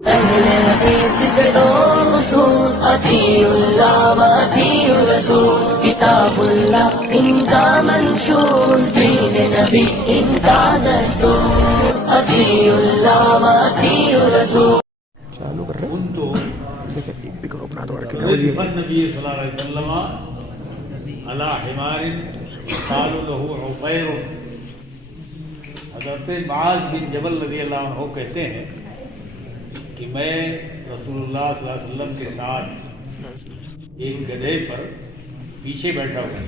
أهل الحديث كلهم أصول أطيعوا الله وأطيعوا الرسول كتاب الله إن كان منشور دين نبي إن كان دستور أطيعوا الله وأطيعوا الرسول چالو کر رہے ان تو ہیں بھی کرو اپنا تو رکھے رجف النبی صلی اللہ علیہ وسلم علی حمار قال له عفیر. حضرت معاذ بن جبل رضی اللہ عنہ کہتے ہیں کہ میں رسول اللہ صلی اللہ علیہ وسلم کے ساتھ ایک گدھے پر پیچھے بیٹھا ہوا تھا.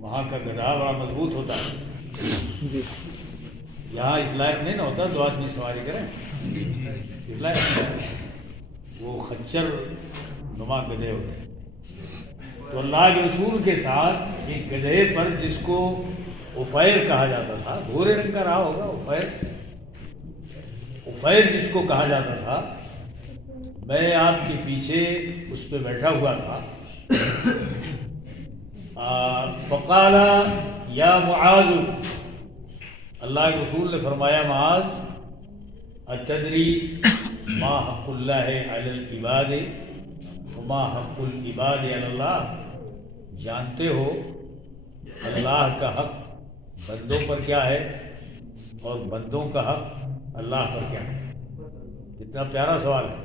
وہاں کا گدھا بڑا مضبوط ہوتا ہے. یہاں اس لائق نہیں نہ ہوتا تو آدمی سواری کریں. اس لائق نہیں. وہ خچر نما گدھے ہوتے ہیں. تو اللہ کے رسول کے ساتھ ایک گدھے پر جس کو عفیر کہا جاتا تھا, بھورے رنگ کا رہا ہوگا عفیر جس کو کہا جاتا تھا, میں آپ کے پیچھے اس پہ بیٹھا ہوا تھا. فقال یا معاذ, اللہ کے رسول نے فرمایا معاذ, اتدری ما حق اللہ علی العباد وما حق العباد علی اللہ, جانتے ہو اللہ کا حق بندوں پر کیا ہے اور بندوں کا حق اللہ پر کیا ہے؟ کتنا پیارا سوال ہے.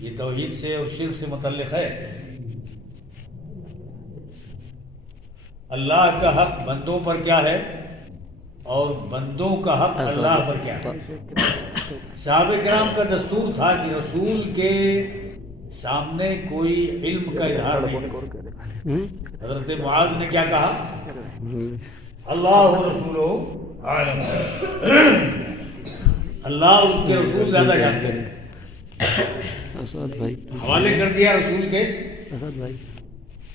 یہ توحید سے اور شرک سے متعلق ہے. اللہ کا حق بندوں پر کیا ہے اور بندوں کا حق اللہ پر کیا ہے. صحابہ کرام کا دستور تھا کہ رسول کے سامنے کوئی علم کا اظہار نہیں کرے. حضرت معاذ نے کیا کہا, اللہ و رسولہ عالم, اللہ اس کے رسول زیادہ جانتے ہیں. حوالے کر دیا رسول کے.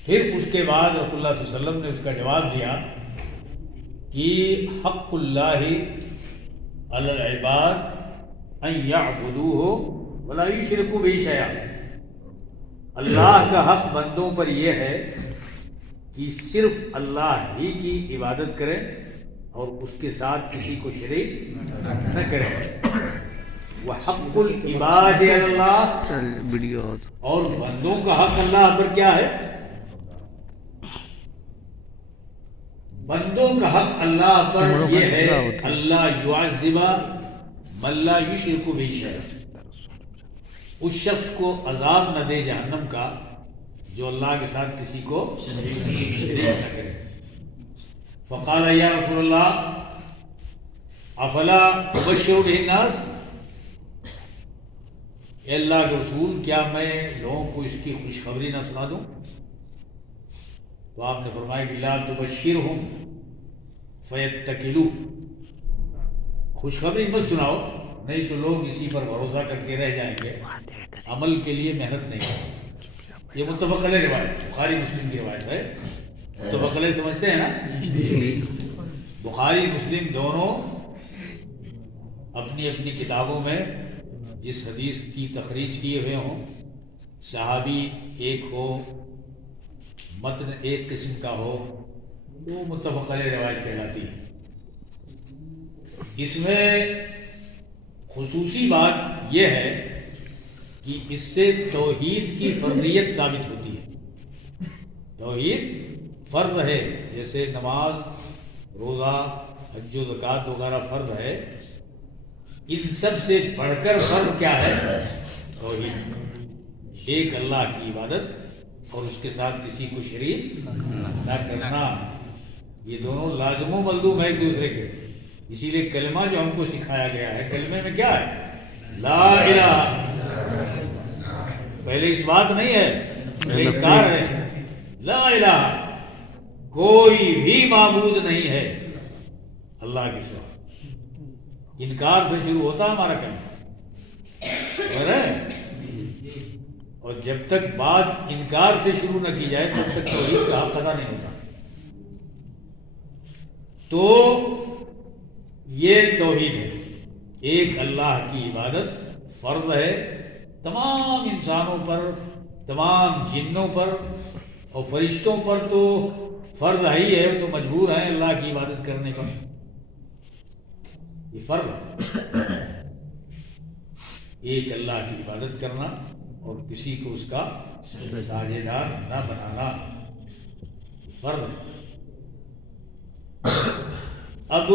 پھر اس کے بعد رسول اللہ صلی اللہ علیہ وسلم نے اس کا جواب دیا کہ حق اللہ علی العباد ان یعبدوہ ولا یشرکوا بہ شیئا. اللہ کا حق بندوں پر یہ ہے کہ صرف اللہ ہی کی عبادت کریں اور اس کے ساتھ کسی کو شریک نہ کریں. وحق العباد علی اللہ, اور بندوں کا حق اللہ پر کیا ہے؟ بندوں کا حق اللہ پر یہ ہے اللہ یعذب من لا یشرک بہ شیئا, اس شخص کو عذاب نہ دے جہنم کا جو اللہ کے ساتھ کسی کو شریک نہ کرے. فقال یا رسول اللہ افلا ابشر بہ الناس, اے اللہ کے رسول کیا میں لوگوں کو اس کی خوشخبری نہ سنا دوں؟ تو آپ نے فرمایا کہ لا تبشرہم فیتکلوا, خوشخبری مت سناؤ نہیں تو لوگ اسی پر بھروسہ کر کے رہ جائیں گے, عمل کے لیے محنت نہیں کریں. یہ متفق علیہ روایت, بخاری مسلم کی روایت ہے. متفق علیہ سمجھتے ہیں نا, بخاری مسلم دونوں اپنی اپنی کتابوں میں جس حدیث کی تخریج کیے ہوئے ہوں, صحابی ایک ہو, متن ایک قسم کا ہو, وہ متفق علیہ روایت کہلاتی ہے. اس میں خصوصی بات یہ ہے کہ اس سے توحید کی فرضیت ثابت ہوتی ہے. توحید فرض ہے, جیسے نماز, روزہ, حج و زکوٰۃ وغیرہ فرض ہے. ان سب سے بڑھ کر فرض کیا ہے؟ توحید, ایک اللہ کی عبادت اور اس کے ساتھ کسی کو شریک نہ کرنا. یہ دونوں لازم و ملزوم ہے ایک دوسرے کے. اسی لیے کلمہ جو ہم کو سکھایا گیا ہے, کلمے میں کیا ہے؟ لا الہ, پہلے اس بات نہیں ہے, انکار ہے. لا الہ, کوئی بھی معبود نہیں ہے اللہ کے سوا. انکار سے شروع ہوتا ہمارا کلمہ, اور جب تک بات انکار سے شروع نہ کی جائے تب تک توحید کا پتہ نہیں ہوتا. تو یہ توحید ہے, ایک اللہ کی عبادت فرض ہے تمام انسانوں پر, تمام جنوں پر اور فرشتوں پر تو فرض ہی ہے, وہ تو مجبور ہیں اللہ کی عبادت کرنے پر. یہ فرض ہے. ایک اللہ کی عبادت کرنا اور کسی کو اس کا ساجھیدار نہ بنانا فرض ہے۔ اب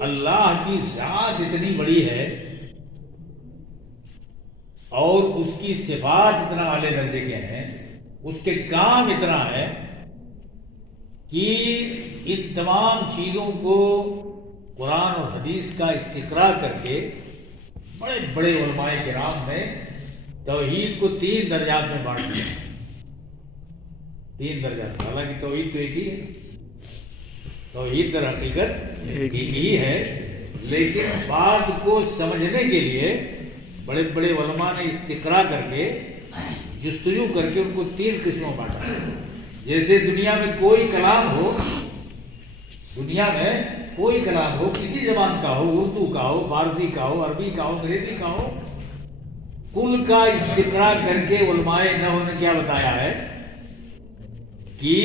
اللہ کی ذات اتنی بڑی ہے اور اس کی صفات اتنا اعلی درجے کے ہیں، اس کے کام اتنا ہے کہ ان تمام چیزوں کو قرآن اور حدیث کا استقراء کر کے بڑے بڑے علماء کرام نے توحید کو 3 درجات میں بانٹ دیا۔ 3 درجات، حالانکہ توحید تو ایک ہی ہے، توحید در حقیقت ایک ہی ہے، لیکن بات کو سمجھنے کے لیے بڑے بڑے علماء نے استقراء کر کے جستجو کر کے ان کو 3 قسموں بانٹا۔ جیسے دنیا میں کوئی کلام ہو، دنیا میں کوئی کلام ہو، کسی زبان کا ہو، اردو کا ہو، فارسی کا ہو، عربی کا ہو، انگریزی کا ہو، کل کا استقراء کر کے علماء نحو نے کیا بتایا ہے کہ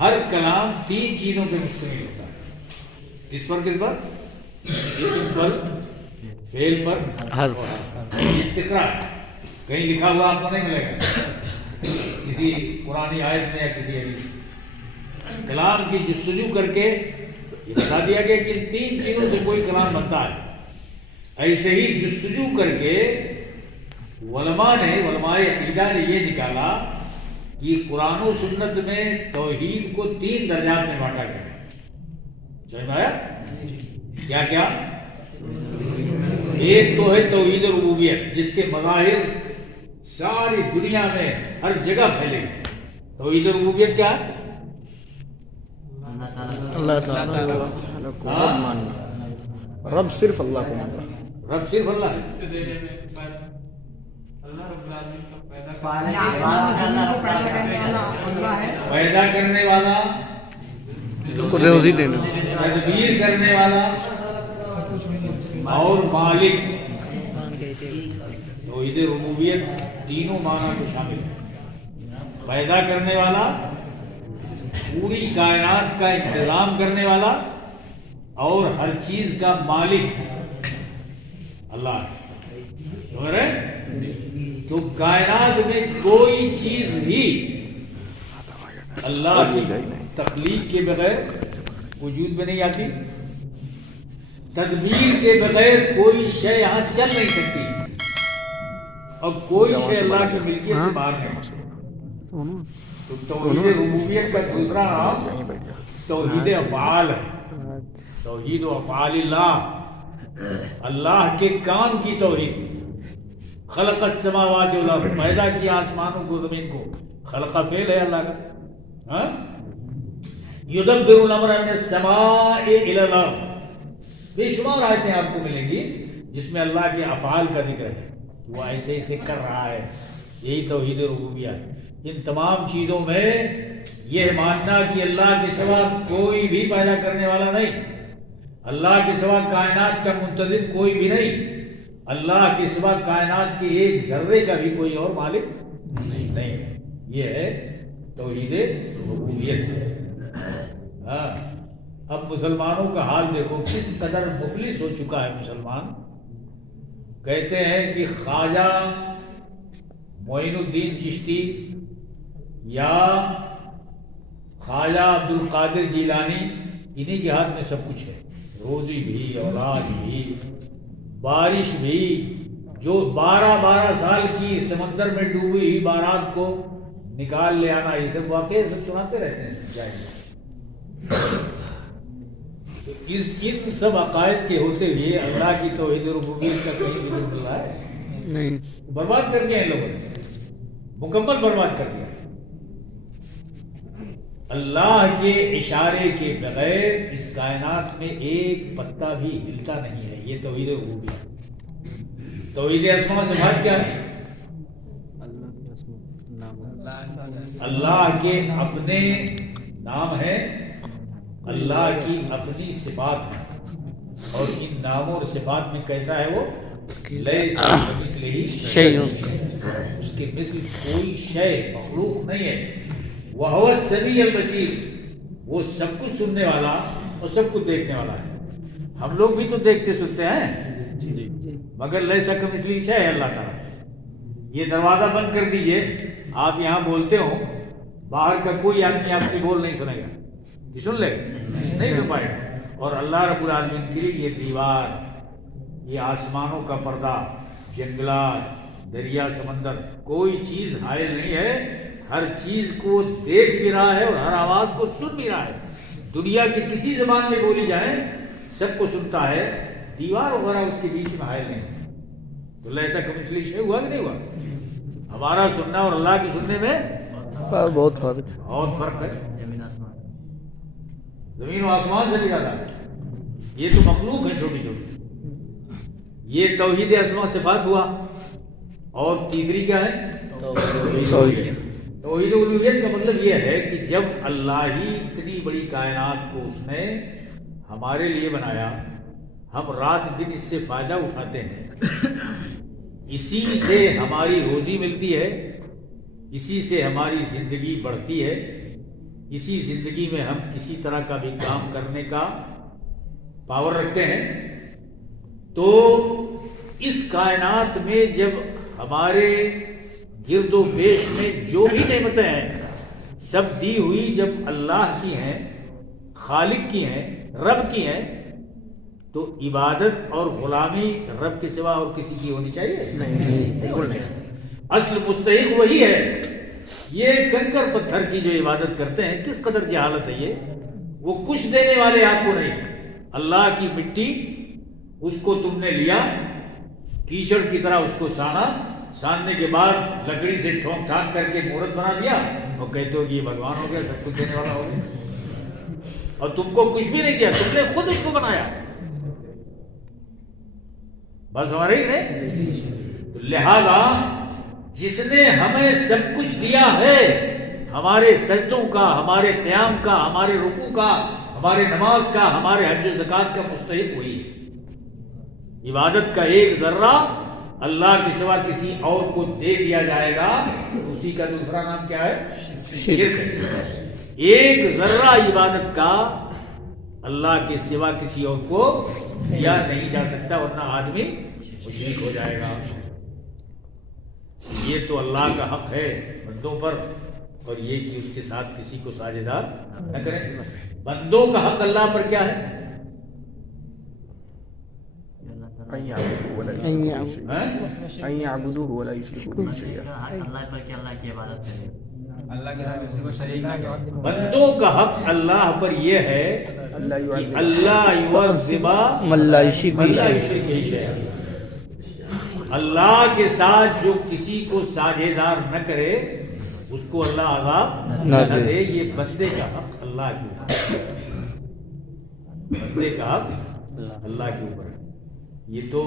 ہر کلام 3 چیزوں پہ مشتمل ہوتا ہے۔ اس پر کس پر؟ اسم پر، فعل پر، حرف۔ استقراء کہیں لکھا ہوا آپ کو نہیں ملے گا کسی قرآنی آیت میں یا کسی حدیث میں۔ کلام کی جستجو کر کے یہ بتا دیا گیا کہ 3 چیزوں سے کوئی کلام بنتا ہے۔ ایسے ہی جستجو کر کے علماء عقیدہ نے یہ نکالا کہ قرآن و سنت میں توحید کو 3 درجات میں بانٹا گیا ہے۔ سمجھ میں آیا؟ کیا کیا؟ ایک تو ہے توحید ربوبیت، جس کے مظاہر ساری دنیا میں ہر جگہ پھیلے گئے۔ توحید ربوبیت کیا ہے؟ اللہ تعالیٰ کو رب ماننا، رب صرف اللہ کو ماننا، رب صرف اللہ ہے۔ پیدا کرنے والا، اس کو روزی دینا، تدبیر کرنے والا اور مالک۔ توحید ربوبیت تینوں معنی کو شامل ہے۔ پیدا کرنے والا، پوری کائنات کا انتظام کرنے والا اور ہر چیز کا مالک اللہ ہے۔ سمجھ رہے؟ تو کائنات میں کوئی چیز بھی اللہ کی تخلیق کے بغیر وجود میں نہیں آتی، تدبیر کے بغیر کوئی شے یہاں چل نہیں سکتی، اور کوئی شے اللہ کی ملکیت سے باہر نہیں۔ تو توحید ربوبیت کا دوسرا نام توحید افعال ہے۔ توحید و افعال اللہ، اللہ کے کام کی توحید۔ خلق السماوات والارض، پیدا کیا آسمانوں کو زمین کو، خلق فعل ہے اللہ کا۔ یدبر الامر من السماء الی الارض، بے شمار آیتیں آپ کو ملیں گی جس میں اللہ کے افعال کا ذکر ہے، وہ ایسے ایسے کر رہا ہے۔ یہی توحید ربوبیہ ہے۔ ان تمام چیزوں میں یہ ماننا کہ اللہ کے سوا کوئی بھی پیدا کرنے والا نہیں، اللہ کے سوا کائنات کا منتظم کوئی بھی نہیں، اللہ کے سوا کائنات کے ایک ذرے کا بھی کوئی اور مالک نہیں۔ یہ ہے توحید ربوبیت۔ ہاں، اب مسلمانوں کا حال دیکھو کس قدر مفلس ہو چکا ہے مسلمان۔ کہتے ہیں کہ خواجہ معین الدین چشتی یا خواجہ عبد القادر جیلانی، انہی کے ہاتھ میں سب کچھ ہے، روزی بھی، اولاد بھی، بارش بھی۔ جو 12 سال کی سمندر میں ڈوبی ہوئی بارات کو نکال لے آنا، یہ سب واقعے سب سناتے رہتے ہیں۔ تو ان سب عقائد کے ہوتے ہوئے اللہ کی توحید ربوبیت کا کہیں ذکر مل رہا ہے نہیں، برباد کر دیا ان لوگوں نے، مکمل برباد کر دیا۔ اللہ کے اشارے کے بغیر اس کائنات میں ایک پتا بھی ہلتا نہیں ہے۔ یہ توحید ربوبیت۔ توحید اسماء و صفات کیا ہے؟ اللہ کے اپنے نام ہے، اللہ کی اپنی صفات ہے، اور ان ناموں اور صفات میں کیسا ہے وہ؟ لیس کمثلہ شیء، اس کے مثل کوئی شے مخلوق نہیں ہے۔ وَهُوَ السَّمِيعُ الْبَصِيرُ، وہ سب کچھ سننے والا اور سب کچھ دیکھنے والا ہے۔ ہم لوگ بھی تو دیکھتے سنتے ہیں، مگر لیسا کمثلہ شیء ہے اللہ تعالیٰ. یہ دروازہ بند کر دیجئے. آپ یہاں بولتے ہو، باہر کا کوئی آدمی آپ کی بول نہیں سنے گا. یہ سن لے نہیں سن پائے گا. اور اللہ رب العالمین کے لیے یہ دیوار، یہ آسمانوں کا پردہ، جنگلات، دریا، سمندر، کوئی چیز حائل نہیں ہے. ہر چیز کو دیکھ بھی رہا ہے اور ہر آواز کو سن بھی رہا ہے. دنیا کی کسی زبان میں بولی جائے سب کو سنتا ہے. دیوار وغیرہ اس کے بیچ میں حائل نہیں. تو ایسا کمثلہ شیء ہوا کہ نہیں ہوا؟ ہمارا سننا اور اللہ کی سننے میں بہت فرق ہے. بہت فرق ہے. زمین و آسمان سے بھی زیادہ ہے. یہ تو مخلوق ہے چھوٹی چھوٹی. یہ توحید اسماء صفات ہوا. اور تیسری کیا ہے؟ توحید الوہیت کا مطلب یہ ہے کہ جب اللہ ہی اتنی بڑی کائنات کو اس نے ہمارے لیے بنایا، ہم رات دن اس سے فائدہ اٹھاتے ہیں، اسی سے ہماری روزی ملتی ہے، اسی سے ہماری زندگی بڑھتی ہے، اسی زندگی میں ہم کسی طرح کا بھی کام کرنے کا پاور رکھتے ہیں. تو اس کائنات میں جب ہمارے گرد و پیش میں جو بھی نعمتیں ہیں سب دی ہوئی جب اللہ کی ہیں، خالق کی ہیں، رب کی ہیں، تو عبادت اور غلامی رب کے سوا اور کسی کی ہونی چاہیے؟ نہیں. اصل مستحق وہی ہے. یہ کنکر پتھر کی جو عبادت کرتے ہیں کس قدر کی حالت ہے یہ. وہ کچھ دینے والے آپ کو نہیں. اللہ کی مٹی، اس کو تم نے لیا، کیچڑ کی طرح اس کو ساننے کے بعد لکڑی سے ٹھونک ٹھاک کر کے مورت بنا دیا اور کہتے ہو کہ یہ بھگوان ہو گیا، سب کچھ دینے والا ہو گیا. اور تم کو کچھ بھی نہیں دیا، تم نے خود اس کو بنایا. بس ہمارے ہی نہیں. لہذا جس نے ہمیں سب کچھ دیا ہے، ہمارے سجدوں کا، ہمارے قیام کا، ہمارے رکوع کا، ہمارے نماز کا، ہمارے حج و زکوٰۃ کا مستحق ہوئی. عبادت کا ایک ذرہ اللہ کے سوا کسی اور کو دے دیا جائے گا تو اسی کا دوسرا نام کیا ہے؟ شرک ہے. ایک ذرہ عبادت کا اللہ کے سوا کسی اور کو دیا نہیں جا سکتا، ورنہ آدمی مشرک ہو جائے گا. یہ تو اللہ کا حق ہے بندوں پر، اور یہ کہ اس کے ساتھ کسی کو ساجدار نہ کریں. بندوں کا حق اللہ پر کیا ہے؟ ان يعبدوه ولا يشركوا به شيئا. اللہ پر کہ اللہ کی عبادت کرے. بندوں کا حق اللہ پر یہ ہے کہ اللہ یعذب من لا یشرک به شیئا. اللہ کے ساتھ جو کسی کو ساجدار نہ کرے اس کو اللہ عذاب نہ دے. یہ بندے کا حق اللہ کے اوپر، بندے کا حق اللہ کے اوپر ہے. یہ تو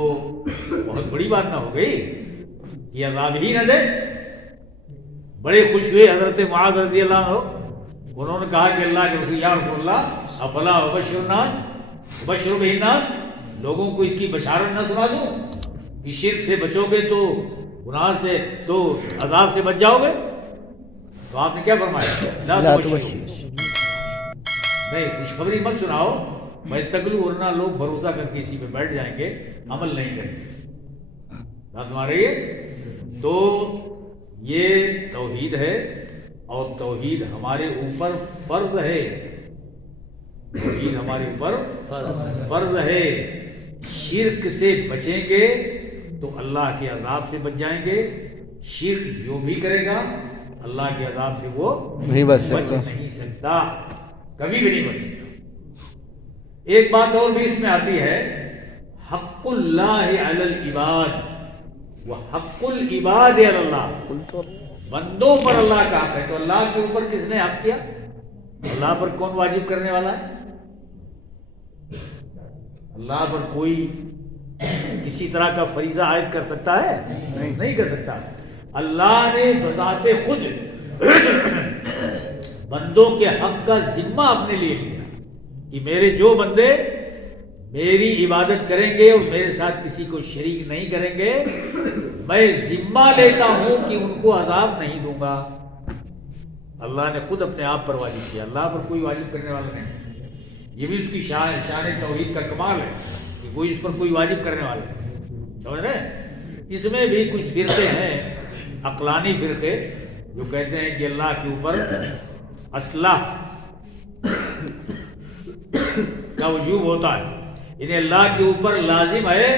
بہت بڑی بات نہ ہو گئی کہ عذاب ہی نہ دے. بڑے خوش ہوئے حضرت معاذ رضی اللہ عنہ. انہوں نے کہا کہ اللہ کے رسول، یا رسول اللہ افلا ابشر الناس ابشر به الناس، لوگوں کو اس کی بشارت نہ سنا دوں کہ شرک سے بچو گے تو گناہ سے، تو عذاب سے بچ جاؤ گے. تو آپ نے کیا فرمایا؟ لا تبشروا، نہیں خوشخبری مت سناؤ، میں تکلو، ورنہ لوگ بھروسہ کر کے اسی پہ بیٹھ جائیں گے، عمل نہیں کریں گے. بات ہماری ہے. تو یہ توحید ہے، اور توحید ہمارے اوپر فرض ہے. توحید ہمارے اوپر فرض ہے. شرک سے بچیں گے تو اللہ کے عذاب سے بچ جائیں گے. شرک جو بھی کرے گا اللہ کے عذاب سے وہ نہیں بچ نہیں سکتا، کبھی بھی نہیں بچ سکتا. ایک بات اور بھی اس میں آتی ہے، حق اللہ علی العباد و حق العباد علی اللہ. بندوں پر اللہ کا حق ہے. تو اللہ کے اوپر کس نے حق کیا؟ اللہ پر کون واجب کرنے والا ہے؟ اللہ پر کوئی کسی طرح کا فریضہ عائد کر سکتا ہے؟ نہیں کر سکتا. اللہ نے بذات خود بندوں کے حق کا ذمہ اپنے لیے لیا کہ میرے جو بندے میری عبادت کریں گے اور میرے ساتھ کسی کو شریک نہیں کریں گے، میں ذمہ لیتا ہوں کہ ان کو عذاب نہیں دوں گا. اللہ نے خود اپنے آپ پر واجب کیا. اللہ پر کوئی واجب کرنے والا نہیں. یہ بھی اس کی شان توحید کا کمال ہے کہ کوئی اس پر کوئی واجب کرنے والا نہیں. سمجھ رہے ہیں؟ اس میں بھی کچھ فرقے ہیں عقلانی فرقے جو کہتے ہیں کہ اللہ کے اوپر اصلاح کا وجوب ہوتا ہے، یعنی اللہ کے اوپر لازم ہے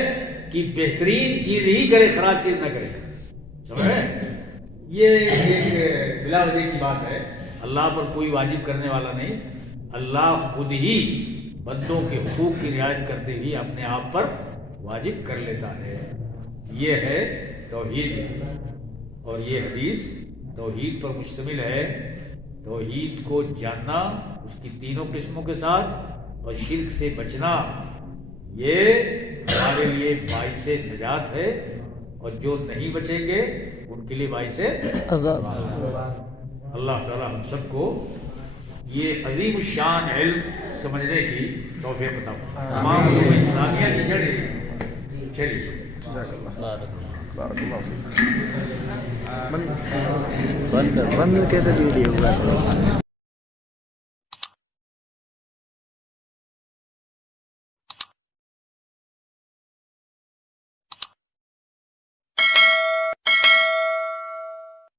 کہ بہترین چیز ہی کرے، خراب چیز نہ کرے. سمجھ رہے ہیں؟ یہ ایک بلا وجہ کی بات ہے. اللہ پر کوئی واجب کرنے والا نہیں، اللہ خود ہی بندوں کے حقوق کی رعایت کرتے ہوئے اپنے آپ پر واجب کر لیتا ہے. یہ ہے توحید، اور یہ حدیث توحید پر مشتمل ہے. توحید کو جاننا اس کی تینوں قسموں کے ساتھ اور شرک سے بچنا، یہ ہمارے لیے باعث نجات ہے، اور جو نہیں بچیں گے ان کے لیے باعث عذاب. اللہ تعالی ہم سب کو یہ عظیم الشان علم سمجھنے کی توفیق عطا فرمائے. تمام علوم اسلامیہ کی جڑیں چلیے. بارک اللہ فیک. بند کر کے تو ویڈیو